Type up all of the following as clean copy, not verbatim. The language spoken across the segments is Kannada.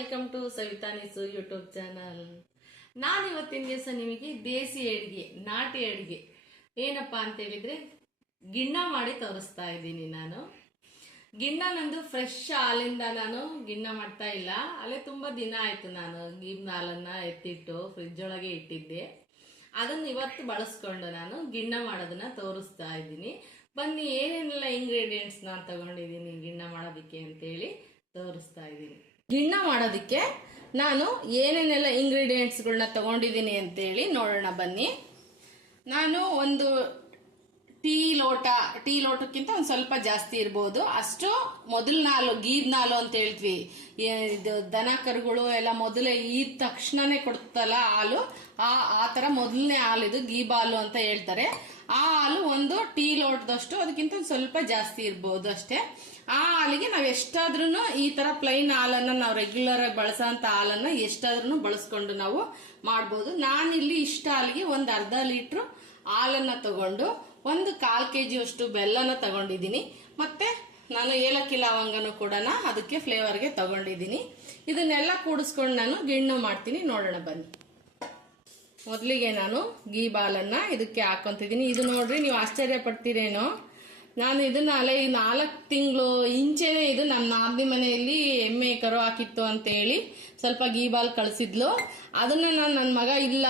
ವೆಲ್ಕಮ್ ಟು ಸವಿತಾ ನಿಸು ಯೂಟ್ಯೂಬ್ ಚಾನಲ್. ನಾನು ಇವತ್ತಿನ ದಿವಸ ನಿಮಗೆ ದೇಸಿ ಅಡಿಗೆ, ನಾಟಿ ಅಡಿಗೆ ಏನಪ್ಪಾ ಅಂತ ಹೇಳಿದ್ರೆ ಗಿಣ್ಣ ಮಾಡಿ ತೋರಿಸ್ತಾ ಇದ್ದೀನಿ. ನಾನು ಗಿಣ್ಣ ನಂದು ಫ್ರೆಶ್ ಹಾಲಿಂದ ನಾನು ಗಿಣ್ಣ ಮಾಡ್ತಾ ಇಲ್ಲ. ಅಲ್ಲೇ ತುಂಬಾ ದಿನ ಆಯ್ತು ನಾನು ಗಿಣ್ಣ ಹಾಲನ್ನ ಎತ್ತಿಟ್ಟು ಫ್ರಿಜ್ ಒಳಗೆ ಇಟ್ಟಿದ್ದೆ. ಅದನ್ನ ಇವತ್ತು ಬಳಸ್ಕೊಂಡು ನಾನು ಗಿಣ್ಣ ಮಾಡೋದನ್ನ ತೋರಿಸ್ತಾ ಇದ್ದೀನಿ. ಬನ್ನಿ ಏನೇನೆಲ್ಲ ಇಂಗ್ರೀಡಿಯೆಂಟ್ಸ್ ನಾನು ತಗೊಂಡಿದ್ದೀನಿ ಗಿಣ್ಣ ಮಾಡೋದಕ್ಕೆ ಅಂತೇಳಿ ತೋರಿಸ್ತಾ ಇದ್ದೀನಿ. ಗಿಣ್ಣ ಮಾಡೋದಕ್ಕೆ ನಾನು ಏನೇನೆಲ್ಲ ಇಂಗ್ರೀಡಿಯೆಂಟ್ಸ್ಗಳನ್ನ ತಗೊಂಡಿದ್ದೀನಿ ಅಂತೇಳಿ ನೋಡೋಣ ಬನ್ನಿ. ನಾನು ಒಂದು ಟೀ ಲೋಟಕ್ಕಿಂತ ಒಂದು ಸ್ವಲ್ಪ ಜಾಸ್ತಿ ಇರ್ಬೋದು ಅಷ್ಟು ಮೊದಲ ನಾಲು ಗೀದ್ ನಾಲು ಅಂತ ಹೇಳ್ತೀವಿ. ಇದು ದನ ಕರುಗಳು ಎಲ್ಲ ಮೊದಲೇ ಈದ ತಕ್ಷಣನೇ ಕೊಡ್ತಲ್ಲ ಹಾಲು, ಆ ತರ ಮೊದಲನೇ ಹಾಲು ಇದು ಗೀಬ್ ಹಾಲು ಅಂತ ಹೇಳ್ತಾರೆ. ಆ ಹಾಲು ಒಂದು ಟೀ ಲೋಟದಷ್ಟು, ಅದಕ್ಕಿಂತ ಒಂದು ಸ್ವಲ್ಪ ಜಾಸ್ತಿ ಇರ್ಬೋದು ಅಷ್ಟೇ. ಆ ಹಾಲಿಗೆ ನಾವ್ ಎಷ್ಟಾದ್ರೂ ಈ ತರ ಪ್ಲೈನ್ ಹಾಲನ್ನ ನಾವು ರೆಗ್ಯುಲರ್ ಆಗಿ ಬಳಸೋಂತ ಹಾಲನ್ನ ಎಷ್ಟಾದ್ರೂ ಬಳಸ್ಕೊಂಡು ನಾವು ಮಾಡ್ಬೋದು. ನಾನಿಲ್ಲಿ ಇಷ್ಟ ಹಾಲಿಗೆ ಒಂದು ಅರ್ಧ ಲೀಟ್ರು ಹಾಲನ್ನ ತಗೊಂಡು ಒಂದು 1/4 kg ಅಷ್ಟು ಬೆಲ್ಲನ ತಗೊಂಡಿದ್ದೀನಿ. ಮತ್ತೆ ನಾನು ಏಲಕ್ಕಿ ಲವಂಗನೂ ಕೂಡ ಅದಕ್ಕೆ ಫ್ಲೇವರ್ಗೆ ತಗೊಂಡಿದ್ದೀನಿ. ಇದನ್ನೆಲ್ಲ ಕೂಡಿಸ್ಕೊಂಡು ನಾನು ಗಿಣ್ಣು ಮಾಡ್ತೀನಿ. ನೋಡೋಣ ಬನ್ನಿ. ಮೊದಲಿಗೆ ನಾನು ಗೀ ಬಾಲನ್ನ ಇದಕ್ಕೆ ಹಾಕೊಂತಿದ್ದೀನಿ. ಇದು ನೋಡ್ರಿ, ನೀವು ಆಶ್ಚರ್ಯ ಪಡ್ತೀರೇನೋ, ನಾನು ಇದನ್ನ ಅಲ್ಲೇ 4 ತಿಂಗಳು ಇಂಚೆನೆ ಇದು ನಮ್ಮ ನಾದಿನಿ ಮನೆಯಲ್ಲಿ ಎಮ್ಮೆ ಕರು ಹಾಕಿತ್ತು ಅಂತ ಹೇಳಿ ಸ್ವಲ್ಪ ಗೀ ಬಾಲ್ ಕಳಿಸಿದ್ಲು. ಅದನ್ನ ನನ್ನ ಮಗ ಇಲ್ಲ,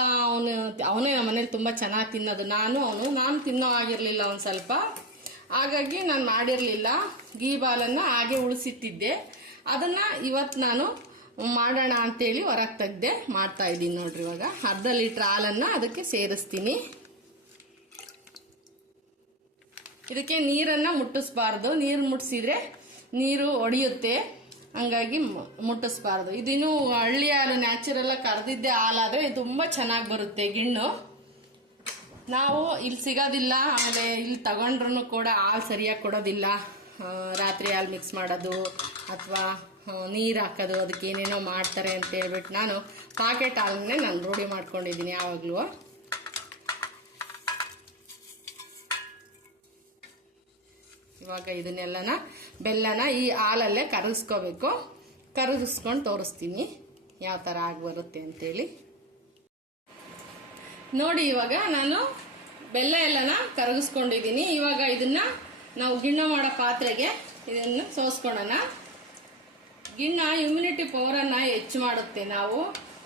ಅವನೇ ನಮ್ಮ ಮನೇಲಿ ತುಂಬಾ ಚೆನ್ನಾಗಿ ತಿನ್ನೋದು. ನಾನು ತಿನ್ನೋ ಆಗಿರ್ಲಿಲ್ಲ ಒಂದ್ ಸ್ವಲ್ಪ, ಹಾಗಾಗಿ ನಾನು ಮಾಡಿರ್ಲಿಲ್ಲ. ಗೀ ಬಾಲನ್ನ ಹಾಗೆ ಉಳಿಸಿಟ್ಟಿದ್ದೆ. ಅದನ್ನ ಇವತ್ತು ನಾನು ಮಾಡೋಣ ಅಂತೇಳಿ ಹೊರಗೆ ತೆಗ್ದೆ ಮಾಡ್ತಾ ಇದ್ದೀನಿ. ನೋಡ್ರಿ, ಇವಾಗ ಅರ್ಧ ಲೀಟರ್ ಹಾಲನ್ನ ಅದಕ್ಕೆ ಸೇರಿಸ್ತೀನಿ. ಇದಕ್ಕೆ ನೀರನ್ನ ಮುಟ್ಟಿಸ್ಬಾರ್ದು, ನೀರು ಮುಟ್ಟಿಸಿದ್ರೆ ನೀರು ಒಡೆಯುತ್ತೆ, ಹಂಗಾಗಿ ಮುಟ್ಟಿಸ್ಬಾರ್ದು. ಇದಿನ್ನು ಹಳ್ಳಿ ಹಾಲು ನ್ಯಾಚುರಲ್ ಕರೆದಿದ್ದೆ ಹಾಲಾದ್ರೆ ತುಂಬಾ ಚೆನ್ನಾಗಿ ಬರುತ್ತೆ ಗಿಣ್ಣು. ನಾವು ಇಲ್ಲಿ ಸಿಗೋದಿಲ್ಲ, ಆಮೇಲೆ ಇಲ್ಲಿ ತಗೊಂಡ್ರು ಕೂಡ ಹಾಲು ಸರಿಯಾಗಿ ಕೊಡೋದಿಲ್ಲ. ರಾತ್ರಿ ಹಾಲು ಮಿಕ್ಸ್ ಮಾಡೋದು ಅಥವಾ ನೀರು ಹಾಕೋದು, ಅದಕ್ಕೆ ಏನೇನೋ ಮಾಡ್ತಾರೆ ಅಂತ ಹೇಳ್ಬಿಟ್ಟು ನಾನು ಪಾಕೆಟ್ ಹಾಲನ್ನೇ ನಾನು ರೂಢಿ ಮಾಡ್ಕೊಂಡಿದ್ದೀನಿ ಯಾವಾಗ್ಲೂ. ಇವಾಗ ಇದನ್ನೆಲ್ಲನ ಬೆಲ್ಲನ ಈ ಹಾಲಲ್ಲೇ ಕರಗಿಸ್ಕೋಬೇಕು. ಕರಗಿಸ್ಕೊಂಡು ತೋರಿಸ್ತೀನಿ ಯಾವ ತರ ಆಗಿ ಬರುತ್ತೆ ಅಂತೇಳಿ. ನೋಡಿ, ಇವಾಗ ನಾನು ಬೆಲ್ಲ ಎಲ್ಲನ ಕರಗಿಸ್ಕೊಂಡಿದ್ದೀನಿ. ಇವಾಗ ಇದನ್ನ ನಾವು ಗಿಣ್ಣ ಮಾಡೋ ಪಾತ್ರೆಗೆ ಇದನ್ನ ಸೋಸ್ಕೊಳ್ಳೋಣ. ಗಿಣ್ಣ ಇಮ್ಯುನಿಟಿ ಪವರನ್ನ ಹೆಚ್ಚು ಮಾಡುತ್ತೆ. ನಾವು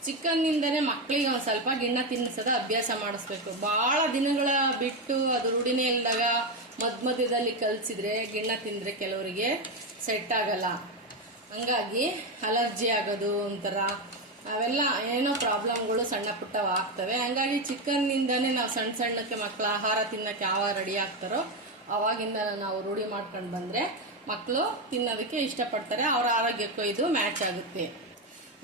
ಚಿಕ್ಕಂದಿಂದನೇ ಮಕ್ಕಳಿಗೆ ಒಂದ್ ಸ್ವಲ್ಪ ಗಿಣ್ಣ ತಿನ್ನಿಸೋದ ಅಭ್ಯಾಸ ಮಾಡಿಸ್ಬೇಕು. ಬಹಳ ದಿನಗಳ ಬಿಟ್ಟು ಅದು ರೂಢಿನೇ ಇಲ್ದಾಗ ಮಧ್ಯದಲ್ಲಿ ಕಲ್ಸಿದ್ರೆ ಗಿಣ್ಣ ತಿಂದ್ರೆ ಕೆಲವರಿಗೆ ಸೆಟ್ ಆಗಲ್ಲ. ಹಂಗಾಗಿ ಅಲರ್ಜಿ ಆಗೋದು ಒಂಥರ ಅವೆಲ್ಲ ಏನೋ ಪ್ರಾಬ್ಲಮ್ಗಳು ಸಣ್ಣ ಪುಟ್ಟ ಆಗ್ತವೆ. ಹಂಗಾಗಿ ಚಿಕ್ಕಂದಿಂದಾನೇ ನಾವು ಸಣ್ಣಕ್ಕೆ ಮಕ್ಕಳ ಆಹಾರ ತಿನ್ನಕ್ಕೆ ಯಾವಾಗ ರೆಡಿ ಆಗ್ತಾರೋ ಅವಾಗಿಂದ ನಾವು ರೂಢಿ ಮಾಡ್ಕೊಂಡು ಬಂದ್ರೆ ಮಕ್ಕಳು ತಿನ್ನೋದಕ್ಕೆ ಇಷ್ಟಪಡ್ತಾರೆ, ಅವ್ರ ಆರೋಗ್ಯಕ್ಕೂ ಇದು ಮ್ಯಾಚ್ ಆಗುತ್ತೆ.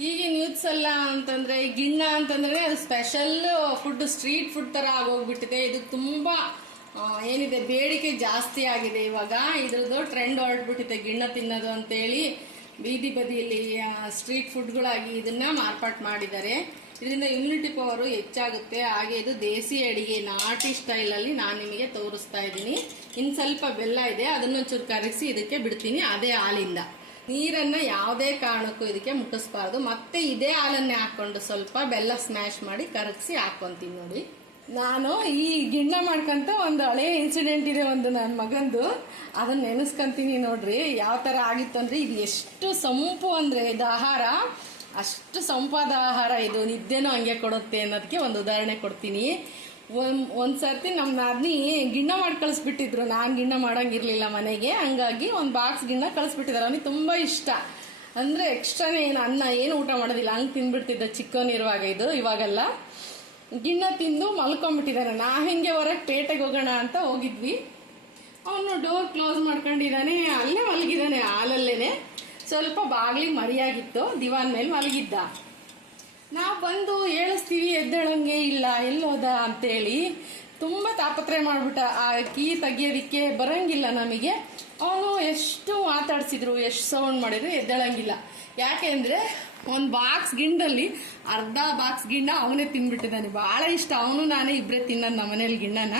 ಈಗಿನ ಯೂತ್ಸ್ ಎಲ್ಲ ಅಂತಂದ್ರೆ ಗಿಣ್ಣ ಅಂತಂದ್ರೆ ಅದು ಸ್ಪೆಷಲ್ ಫುಡ್, ಸ್ಟ್ರೀಟ್ ಫುಡ್ ತರ ಆಗೋಗ್ಬಿಟ್ಟಿದೆ. ಇದು ತುಂಬಾ ಏನಿದೆ ಬೇಡಿಕೆ ಜಾಸ್ತಿ ಆಗಿದೆ. ಇವಾಗ ಇದ್ರದ್ದು ಟ್ರೆಂಡ್ ಹೊರಡ್ಬಿಟ್ಟಿದೆ ಗಿಣ್ಣ ತಿನ್ನೋದು ಅಂತೇಳಿ. ಬೀದಿ ಬದಿಯಲ್ಲಿ ಸ್ಟ್ರೀಟ್ ಫುಡ್ಗಳಾಗಿ ಇದನ್ನ ಮಾರ್ಪಾಟ್ ಮಾಡಿದ್ದಾರೆ. ಇದರಿಂದ ಇಮ್ಯುನಿಟಿ ಪವರ್ ಹೆಚ್ಚಾಗುತ್ತೆ. ಹಾಗೆ ಇದು ದೇಸಿ ಅಡಿಗೆ, ನಾಟಿ ಸ್ಟೈಲ್ ಅಲ್ಲಿ ನಾನು ನಿಮಗೆ ತೋರಿಸ್ತಾ ಇದ್ದೀನಿ. ಇನ್ ಸ್ವಲ್ಪ ಬೆಲ್ಲ ಇದೆ, ಅದನ್ನೊಂಚೂರು ಕರಗಿಸಿ ಇದಕ್ಕೆ ಬಿಡ್ತೀನಿ. ಅದೇ ಹಾಲಿಂದ ನೀರನ್ನ ಯಾವುದೇ ಕಾರಣಕ್ಕೂ ಇದಕ್ಕೆ ಮುಟ್ಟಿಸ್ಬಾರ್ದು. ಮತ್ತೆ ಇದೇ ಹಾಲನ್ನೇ ಹಾಕೊಂಡು ಸ್ವಲ್ಪ ಬೆಲ್ಲ ಸ್ಮ್ಯಾಶ್ ಮಾಡಿ ಕರಗಿಸಿ ಹಾಕೊಂತೀನಿ. ನೋಡಿ, ನಾನು ಈ ಗಿಣ್ಣ ಮಾಡ್ಕೊಂತ ಒಂದು ಹಳೆ ಇನ್ಸಿಡೆಂಟ್ ಇದೆ ಒಂದು ನನ್ನ ಮಗಂದು, ಅದನ್ನ ನೆನೆಸ್ಕೊಂತೀನಿ. ನೋಡ್ರಿ ಯಾವ ತರ ಆಗಿತ್ತು ಅಂದ್ರೆ, ಇದು ಎಷ್ಟು ಸಂಪು ಅಂದ್ರೆ ಇದು ಆಹಾರ, ಅಷ್ಟು ಸಂಪಾದ ಆಹಾರ ಇದು. ನಿದ್ದೆನೂ ಹಂಗೆ ಕೊಡುತ್ತೆ ಅನ್ನೋದಕ್ಕೆ ಒಂದು ಉದಾಹರಣೆ ಕೊಡ್ತೀನಿ. ಒಂದ್ಸರ್ತಿ ನಮ್ಮ ನಾದ್ನಿ ಗಿಣ್ಣ ಮಾಡಿ ಕಳಿಸ್ಬಿಟ್ಟಿದ್ರು. ನಾನು ಗಿಣ್ಣ ಮಾಡಂಗಿರ್ಲಿಲ್ಲ ಮನೆಗೆ, ಹಂಗಾಗಿ ಒಂದು ಬಾಕ್ಸ್ ಗಿಣ್ಣ ಕಳಿಸ್ಬಿಟ್ಟಿದ್ದಾರೆ. ಅವನಿಗೆ ತುಂಬಾ ಇಷ್ಟ ಅಂದ್ರೆ ಎಕ್ಸ್ಟ್ರಾನೇ ಏನು ಅನ್ನ ಏನು ಊಟ ಮಾಡೋದಿಲ್ಲ, ಹಂಗೆ ತಿನ್ಬಿಡ್ತಿದ್ದ ಚಿಕ್ಕವನಿರುವಾಗ. ಇದು ಇವಾಗೆಲ್ಲ ಗಿಣ್ಣ ತಿಂದು ಮಲ್ಕೊಂಡ್ಬಿಟ್ಟಿದ್ದಾನೆ. ನಾ ಹಿಂಗೆ ಹೊರಗೆ ಪೇಟೆಗೆ ಹೋಗೋಣ ಅಂತ ಹೋಗಿದ್ವಿ. ಅವನು ಡೋರ್ ಕ್ಲೋಸ್ ಮಾಡ್ಕೊಂಡಿದ್ದಾನೆ, ಅಲ್ಲೇ ಮಲಗಿದ್ದಾನೆ ಹಾಲಲ್ಲೇನೆ. ಸ್ವಲ್ಪ ಬಾಗಿಲಿಗೆ ಮರಿಯಾಗಿತ್ತು, ದಿವಾನ್ ಮೇಲೆ ಮಲಗಿದ್ದ. ನಾವು ಬಂದು ಹೇಳಿಸ್ತೀವಿ, ಎದ್ದೇಳಂಗೆ ಇಲ್ಲ, ಎಲ್ಲೋದ ಅಂತೇಳಿ ತುಂಬಾ ತಾಪತ್ರಯ ಮಾಡ್ಬಿಟ್ಟ. ಆ ಕೀ ತೆಗಿಯೋದಿಕ್ಕೆ ಬರಂಗಿಲ್ಲ ನಮಗೆ. ಅವನು ಎಷ್ಟು ಮಾತಾಡ್ಸಿದ್ರು, ಎಷ್ಟು ಸೌಂಡ್ ಮಾಡಿದ್ರು ಎದ್ದೇಳಂಗಿಲ್ಲ. ಯಾಕೆ ಅಂದ್ರೆ ಒಂದು ಬಾಕ್ಸ್ ಗಿಣ್ಣಲ್ಲಿ ಅರ್ಧ ಬಾಕ್ಸ್ ಗಿಣ್ಣ ಅವನೇ ತಿನ್ಬಿಟ್ಟಿದ್ದಾನೆ. ಬಹಳ ಇಷ್ಟ, ಅವನು ನಾನೇ ಇಬ್ಬರೇ ತಿನ್ನೋದು ನಮ್ಮ ಮನೇಲಿ ಗಿಣ್ಣನ.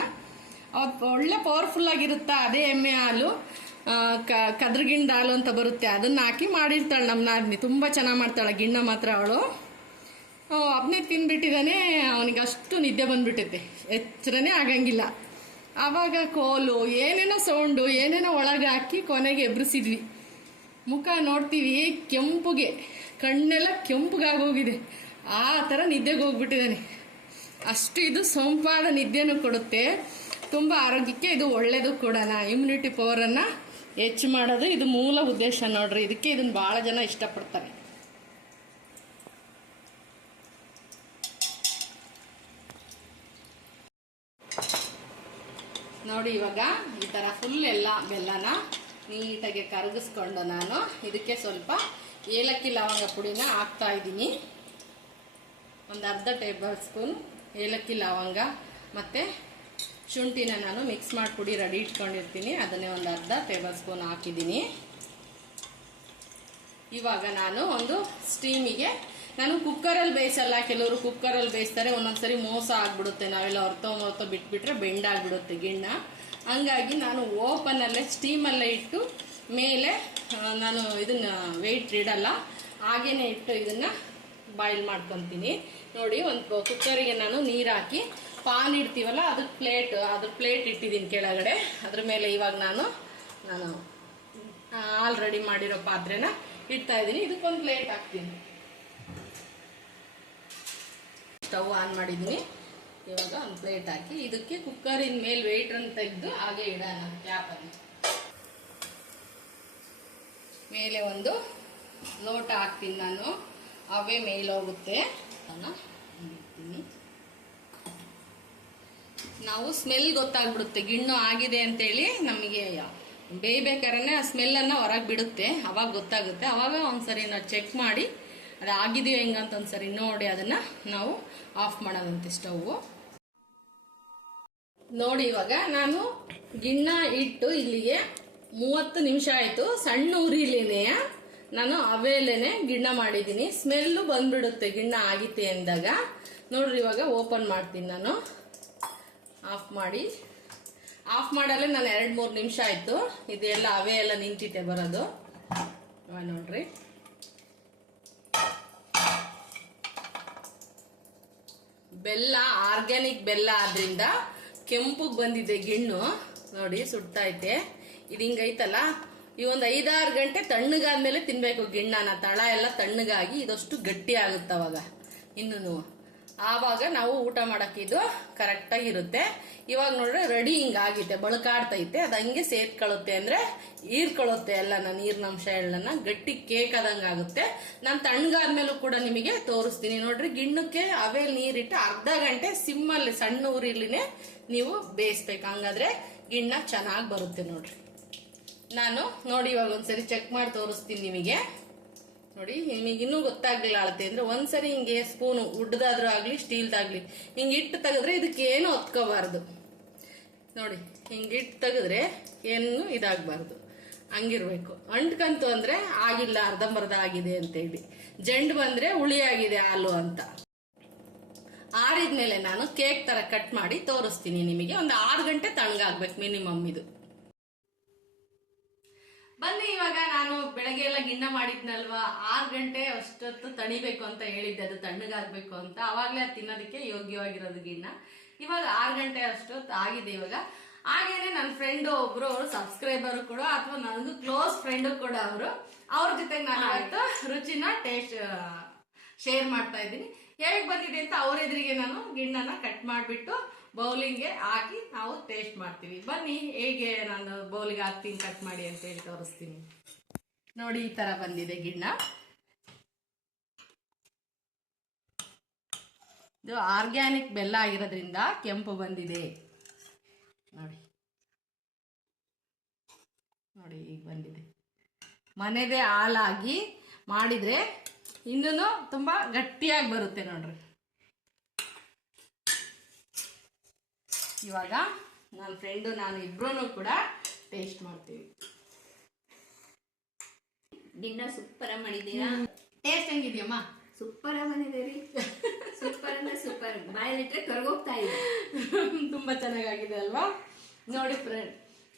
ಅವತ್ತು ಒಳ್ಳೆ ಪವರ್ಫುಲ್ ಆಗಿರುತ್ತಾ ಅದೇ ಎಮ್ಮೆ ಹಾಲು. ಕದ್ರಗಿಂಡ ಹಾಲು ಅಂತ ಬರುತ್ತೆ, ಅದನ್ನ ಹಾಕಿ ಮಾಡಿರ್ತಾಳೆ ನಮ್ಮ ನಾದಿನಿ. ತುಂಬ ಚೆನ್ನಾಗಿ ಮಾಡ್ತಾಳೆ ಗಿಣ್ಣ ಮಾತ್ರ ಅವಳು. ಅದನ್ನೇ ತಿಂದ್ಬಿಟ್ಟಿದ್ದಾನೆ, ಅವನಿಗೆ ಅಷ್ಟು ನಿದ್ದೆ ಬಂದ್ಬಿಟ್ಟೈತೆ, ಎಚ್ಚರನೇ ಆಗಂಗಿಲ್ಲ. ಆವಾಗ ಕೋಲು ಏನೇನೋ ಸೌಂಡು ಏನೇನೋ ಒಳಗೆ ಹಾಕಿ ಕೊನೆಗೆ ಎಬ್ರಿಸಿದ್ವಿ. ಮುಖ ನೋಡ್ತೀವಿ ಕೆಂಪುಗೆ, ಕಣ್ಣೆಲ್ಲ ಕೆಂಪುಗಾಗೋಗಿದೆ, ಆ ಥರ ನಿದ್ದೆಗೆ ಹೋಗ್ಬಿಟ್ಟಿದ್ದಾನೆ. ಅಷ್ಟು ಇದು ಸೊಂಪಾದ ನಿದ್ದೆನೂ ಕೊಡುತ್ತೆ, ತುಂಬ ಆರೋಗ್ಯಕ್ಕೆ ಇದು ಒಳ್ಳೆಯದು ಕೂಡ. ಇಮ್ಯುನಿಟಿ ಪವರನ್ನು ಹೆಚ್ಚು ಮಾಡೋದು ಇದು ಮೂಲ ಉದ್ದೇಶ ನೋಡ್ರಿ. ಇದಕ್ಕೆ ಇದನ್ನು ಭಾಳ ಜನ ಇಷ್ಟಪಡ್ತಾರೆ. ನೋಡಿ ಇವಾಗ ಈ ಥರ ಫುಲ್ ಎಲ್ಲ ಬೆಲ್ಲನ ನೀಟಾಗಿ ಕರಗಿಸ್ಕೊಂಡು ನಾನು ಇದಕ್ಕೆ ಸ್ವಲ್ಪ ಏಲಕ್ಕಿ ಲವಂಗ ಪುಡಿನ ಹಾಕ್ತಾ ಇದ್ದೀನಿ. ಒಂದು ಅರ್ಧ ಟೇಬಲ್ ಸ್ಪೂನ್ ಏಲಕ್ಕಿ ಲವಂಗ ಮತ್ತು ಶುಂಠಿನ ನಾನು ಮಿಕ್ಸ್ ಮಾಡಿ ಪುಡಿ ರೆಡಿ ಇಟ್ಕೊಂಡಿರ್ತೀನಿ, ಅದನ್ನೇ ಒಂದು ಅರ್ಧ ಟೇಬಲ್ ಸ್ಪೂನ್ ಹಾಕಿದ್ದೀನಿ. ಇವಾಗ ನಾನು ಒಂದು ಸ್ಟೀಮಿಗೆ, ನಾನು ಕುಕ್ಕರಲ್ಲಿ ಬೇಯಿಸಲ್ಲ, ಕೆಲವರು ಕುಕ್ಕರಲ್ಲಿ ಬೇಯಿಸ್ತಾರೆ, ಒಂದೊಂದ್ಸರಿ ಮೋಸ ಆಗಿಬಿಡುತ್ತೆ, ನಾವೆಲ್ಲ ಹೊರ್ತೋ ಬಿಟ್ಬಿಟ್ರೆ ಬೆಂಡಾಗ್ಬಿಡುತ್ತೆ ಗಿಣ್ಣ. ಹಂಗಾಗಿ ನಾನು ಓಪನಲ್ಲೇ ಸ್ಟೀಮಲ್ಲೇ ಇಟ್ಟು ಮೇಲೆ ನಾನು ಇದನ್ನು ವೆಯ್ಟ್ ಇಡಲ್ಲ, ಹಾಗೇನೆ ಇಟ್ಟು ಇದನ್ನು ಬಾಯ್ಲ್ ಮಾಡ್ಕೊತೀನಿ. ನೋಡಿ ಒಂದು ಕುಕ್ಕರಿಗೆ ನಾನು ನೀರು ಹಾಕಿ ಪಾನ್ ಇಡ್ತೀವಲ್ಲ ಅದ್ರ ಪ್ಲೇಟ್ ಇಟ್ಟಿದ್ದೀನಿ ಕೆಳಗಡೆ. ಅದ್ರ ಮೇಲೆ ಇವಾಗ ನಾನು ಆಲ್ರೆಡಿ ಮಾಡಿರೋ ಪಾತ್ರೆನ ಇಡ್ತಾ ಇದ್ದೀನಿ. ಇದಕ್ಕೊಂದು ಪ್ಲೇಟ್ ಹಾಕ್ತೀನಿ. ಸ್ಟವ್ ಆನ್ ಮಾಡಿದ್ದೀನಿ. ಇವಾಗ ಒಂದು ಪ್ಲೇಟ್ ಹಾಕಿ ಇದಕ್ಕೆ ಕುಕ್ಕರಿನ ಮೇಲೆ ವೆಯ್ಟನ್ನು ತೆಗೆದು ಹಾಗೆ ಇಡೋಣ ಕ್ಯಾಪಲ್ಲಿ. ಮೇಲೆ ಒಂದು ಲೋಟ ಹಾಕ್ತೀನಿ ನಾನು, ಅವೇ ಮೇಲೆ ಹೋಗುತ್ತೆ. ನಾವು ಸ್ಮೆಲ್ ಗೊತ್ತಾಗ್ಬಿಡುತ್ತೆ ಗಿಣ್ಣು ಆಗಿದೆ ಅಂತೇಳಿ, ನಮಗೆ ಬೇಯ್ಬೇಕಾದ್ರೆ ಆ ಸ್ಮೆಲ್ಲನ್ನು ಹೊರಗೆ ಬಿಡುತ್ತೆ, ಅವಾಗ ಗೊತ್ತಾಗುತ್ತೆ. ಅವಾಗ ಒಂದ್ಸರಿ ನಾವು ಚೆಕ್ ಮಾಡಿ ಅದು ಆಗಿದೆಯೋ ಹೆಂಗಂತ ಒಂದ್ಸರಿ ನೋಡಿ ಅದನ್ನು ನಾವು ಆಫ್ ಮಾಡೋದಂತೆ ಸ್ಟವ್. ನೋಡಿ ಇವಾಗ ನಾನು ಗಿಣ್ಣ ಇಟ್ಟು ಇಲ್ಲಿಗೆ 30 ನಿಮಿಷ ಆಯಿತು. ಸಣ್ಣ ಉರಿಲೇನೆ ನಾನು ಅವೇಲೇನೆ ಗಿಣ್ಣ ಮಾಡಿದ್ದೀನಿ. ಸ್ಮೆಲ್ಲು ಬಂದ್ಬಿಡುತ್ತೆ ಗಿಣ್ಣ ಆಗಿತ್ತೆ ಅಂದಾಗ. ನೋಡ್ರಿ ಇವಾಗ ಓಪನ್ ಮಾಡ್ತೀನಿ ನಾನು. ಆಫ್ ಮಾಡಲ್ಲೇ ನಾನು 2-3 ನಿಮಿಷ ಆಯಿತು. ಇದೆಲ್ಲ ಅವೇ ಎಲ್ಲ ನಿಂತಿತ್ತೆ ಬರೋದು. ನೋಡ್ರಿ ಬೆಲ್ಲ ಆರ್ಗ್ಯಾನಿಕ್ ಬೆಲ್ಲ ಆದ್ರಿಂದ ಕೆಂಪುಗೆ ಬಂದಿದೆ ಗಿಣ್ಣು. ನೋಡಿ ಸುಟ್ಟೈತೆ. ಇದು ಹಿಂಗೈತಲ್ಲ, ಈ ಒಂದು 5-6 ಗಂಟೆ ತಣ್ಣಗಾದ್ಮೇಲೆ ತಿನ್ಬೇಕು ಗಿಣ್ಣನ. ತಳ ಎಲ್ಲ ತಣ್ಣಗಾಗಿ ಇದಷ್ಟು ಗಟ್ಟಿ ಆಗುತ್ತೆ ಅವಾಗ. ಇನ್ನೂ ಆವಾಗ ನಾವು ಊಟ ಮಾಡಕ್ಕಿದು ಕರೆಕ್ಟಾಗಿರುತ್ತೆ. ಇವಾಗ ನೋಡ್ರೆ ರೆಡಿ ಹಿಂಗಾಗಿದೆ, ಬಳಕಾಡ್ತೈತೆ, ಅದು ಹಂಗೆ ಸೇರ್ಕೊಳ್ಳುತ್ತೆ, ಅಂದ್ರೆ ಹೀರ್ಕೊಳ್ಳುತ್ತೆ ಎಲ್ಲ ನೀರಿನಂಶ ಎಲ್ಲನ, ಗಟ್ಟಿ ಕೇಕ್ ಆದಂಗೆ ಆಗುತ್ತೆ. ನಾನು ತಣ್ಣಗಾದ್ಮೇಲೂ ಕೂಡ ನಿಮಗೆ ತೋರಿಸ್ತೀನಿ. ನೋಡ್ರಿ ಗಿಣ್ಣಕ್ಕೆ ಅವೇ ನೀರಿಟ್ಟು ಅರ್ಧ ಗಂಟೆ ಸಿಮ್ಮಲ್ಲಿ ಸಣ್ಣ ಊರಿಲಿನೇ ನೀವು ಬೇಯಿಸ್ಬೇಕು, ಹಂಗಾದ್ರೆ ಗಿಣ್ಣ ಚೆನ್ನಾಗಿ ಬರುತ್ತೆ. ನೋಡ್ರಿ ನಾನು ನೋಡಿ ಇವಾಗ ಒಂದ್ಸರಿ ಚೆಕ್ ಮಾಡಿ ತೋರಿಸ್ತೀನಿ ನಿಮಗೆ. ನೋಡಿ ನಿಮಗೆ ಇನ್ನೂ ಗೊತ್ತಾಗ್ಲಿಲ್ಲ ಅಳತೆ ಅಂದ್ರೆ ಒಂದ್ಸರಿ ಹಿಂಗೆ ಸ್ಪೂನು ಉಡ್ದಾದ್ರೂ ಆಗ್ಲಿ ಸ್ಟೀಲ್ದಾಗ್ಲಿ ಹಿಂಗೆ ಇಟ್ಟು ತೆಗೆದ್ರೆ ಇದಕ್ಕೆ ಏನು ಹೊತ್ಕೋಬಾರ್ದು. ನೋಡಿ ಹಿಂಗೆ ಇಟ್ಟು ತೆಗೆದ್ರೆ ಏನು ಇದಾಗಬಾರ್ದು, ಹಂಗಿರ್ಬೇಕು. ಅಂಟ್ಕಂತು ಅಂದ್ರೆ ಆಗಿಲ್ಲ, ಅರ್ಧಂಬರ್ಧ ಆಗಿದೆ ಅಂತೇಳಿ. ಜಂಡು ಬಂದ್ರೆ ಹುಳಿ ಆಗಿದೆ ಹಾಲು ಅಂತ. ಆರಿದ್ಮೇಲೆ ನಾನು ಕೇಕ್ ತರ ಕಟ್ ಮಾಡಿ ತೋರಿಸ್ತೀನಿ ನಿಮಗೆ. ಒಂದು 6 ಗಂಟೆ ತಣ್ಣಗಾಗ್ಬೇಕು ಮಿನಿಮಮ್ ಇದು. ಬನ್ನಿ ಇವಾಗ ನಾನು ಬೆಳಗ್ಗೆ ಎಲ್ಲ ಗಿಣ್ಣ ಮಾಡಿದ್ನಲ್ವಾ, 6 ಗಂಟೆ ಅಷ್ಟೊತ್ತು ತಣಿಬೇಕು ಅಂತ ಹೇಳಿದ್ದೆ, ಅದು ತಣ್ಣಗಾಗ್ಬೇಕು ಅಂತ. ಅವಾಗಲೇ ಅದು ತಿನ್ನೋದಕ್ಕೆ ಯೋಗ್ಯವಾಗಿರೋದು ಗಿಣ್ಣ. ಇವಾಗ 6 ಗಂಟೆ ಅಷ್ಟೊತ್ತು ಆಗಿದೆ ಇವಾಗ. ಹಾಗೇನೆ ನನ್ನ ಫ್ರೆಂಡ್ ಒಬ್ರು, ಅವರು ಸಬ್ಸ್ಕ್ರೈಬರ್ ಕೂಡ, ಅಥವಾ ನನಗೂ ಕ್ಲೋಸ್ ಫ್ರೆಂಡ್ ಕೂಡ ಅವ್ರ ಜೊತೆಗೆ ನಾನು ಇವತ್ತು ರುಚಿನ ಶೇರ್ ಮಾಡ್ತಾ ಇದ್ದೀನಿ. ಹೇಗೆ ಬಂದಿದೆ ಅಂತ ಅವ್ರ ಎದುರಿಗೆ ನಾನು ಗಿಣ್ಣನ ಕಟ್ ಮಾಡಿಬಿಟ್ಟು ಬೌಲಿಂಗ್ಗೆ ಹಾಕಿ ನಾವು ಟೇಸ್ಟ್ ಮಾಡ್ತೀವಿ. ಬನ್ನಿ ಹೇಗೆ ನಾನು ಬೌಲಿಗೆ ಹಾಕ್ತೀನಿ ಕಟ್ ಮಾಡಿ ಅಂತ ಹೇಳಿ ತೋರಿಸ್ತೀನಿ. ನೋಡಿ ಈ ತರ ಬಂದಿದೆ ಗಿಣ್ಣ. ಇದು ಆರ್ಗ್ಯಾನಿಕ್ ಬೆಲ್ಲ ಆಗಿರೋದ್ರಿಂದ ಕೆಂಪು ಬಂದಿದೆ. ನೋಡಿ ನೋಡಿ ಈಗ ಬಂದಿದೆ. ಮನೆದೇ ಹಾಲಾಗಿ ಮಾಡಿದ್ರೆ ಇನ್ನೂ ತುಂಬಾ ಗಟ್ಟಿಯಾಗಿ ಬರುತ್ತೆ ನೋಡ್ರಿ. ಇವಾಗ ನನ್ನ ಫ್ರೆಂಡು ನಾನು ಇಬ್ರು ಕೂಡ ಟೇಸ್ಟ್ ಮಾಡ್ತೀವಿ. ಗಿಣ್ಣ ಸೂಪರ್ ಮಾಡಿದೀರಾ. ಟೇಸ್ಟ್ ಹೆಂಗಿದ್ಯಮ್ಮ? ಸೂಪರ್ ಬಂದಿದ್ದೀರಿ. ಸೂಪರ್ ಅಂದ್ರೆ ಸೂಪರ್, ಬಾಯಲ್ಲಿಟ್ರೆ ಕರ್ಗೋಗ್ತಾ ಇದೆ. ತುಂಬಾ ಚೆನ್ನಾಗಿದೆ ಅಲ್ವಾ? ನೋಡಿ ಫ್ರೆಂಡ್,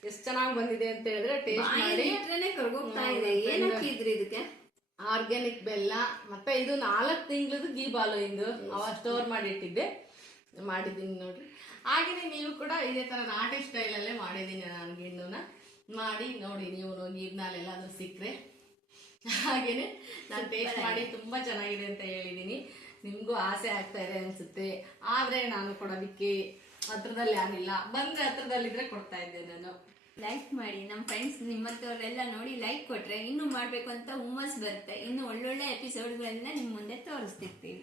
ಎಷ್ಟು ಚೆನ್ನಾಗಿ ಬಂದಿದೆ ಅಂತ ಹೇಳಿದ್ರೆ ಟೇಸ್ಟ್ ಮಾಡಿ. ಇಟ್ರೇನೆ ಕರ್ಗೋಗ್ತಾ ಇದೆ. ಏನ್ ಹಾಕಿದ್ರಿ ಇದಕ್ಕೆ? ಆರ್ಗ್ಯಾನಿಕ್ ಬೆಲ್ಲ, ಮತ್ತೆ ಇದು 4 ತಿಂಗಳದ್ದು ಗೀ ಬಾಲು ಇಂದು ಅವ ಸ್ಟೋರ್ ಮಾಡಿ ಇಟ್ಟಿದ್ದೆ, ಮಾಡಿದ್ದೀನಿ ನೋಡ್ರಿ. ಹಾಗೇನೆ ನೀವು ಕೂಡ ಇದೇ ತರ ನಾಟಿ ಸ್ಟೈಲಲ್ಲೇ ಮಾಡಿದ್ದೀನಿ ನಾನು ಗಿಣ್ಣುನ. ಮಾಡಿ ನೋಡಿ ನೀವು ನೀರ್ನಲ್ಲೆಲ್ಲಾದ್ರೂ ಸಿಕ್ಕರೆ. ಹಾಗೇನೆ ನಾನು ಟೇಸ್ಟ್ ಮಾಡಿ ತುಂಬಾ ಚೆನ್ನಾಗಿದೆ ಅಂತ ಹೇಳಿದ್ದೀನಿ. ನಿಮ್ಗೂ ಆಸೆ ಆಗ್ತಾ ಇದೆ ಅನ್ಸುತ್ತೆ, ಆದ್ರೆ ನಾನು ಕೊಡೋದಿಕ್ಕೆ ಹತ್ರದಲ್ಲಿ ಯಾರಿಲ್ಲ, ಬಂದ್ರೆ ಹತ್ರದಲ್ಲಿದ್ರೆ ಕೊಡ್ತಾ ಇದ್ದೆ ನಾನು. ಲೈಕ್ ಮಾಡಿ, ನಮ್ಮ ಫ್ರೆಂಡ್ಸ್ ನಿಮ್ಮತ್ತವರೆಲ್ಲ ನೋಡಿ ಲೈಕ್ ಕೊಟ್ರೆ ಇನ್ನೂ ಮಾಡ್ಬೇಕು ಅಂತ ಹುಮ್ಮಸ್ ಬರುತ್ತೆ. ಇನ್ನು ಒಳ್ಳೊಳ್ಳೆ ಎಪಿಸೋಡ್ಗಳನ್ನ ನಿಮ್ ಮುಂದೆ ತೋರಿಸ್ತಿರ್ತೀವಿ.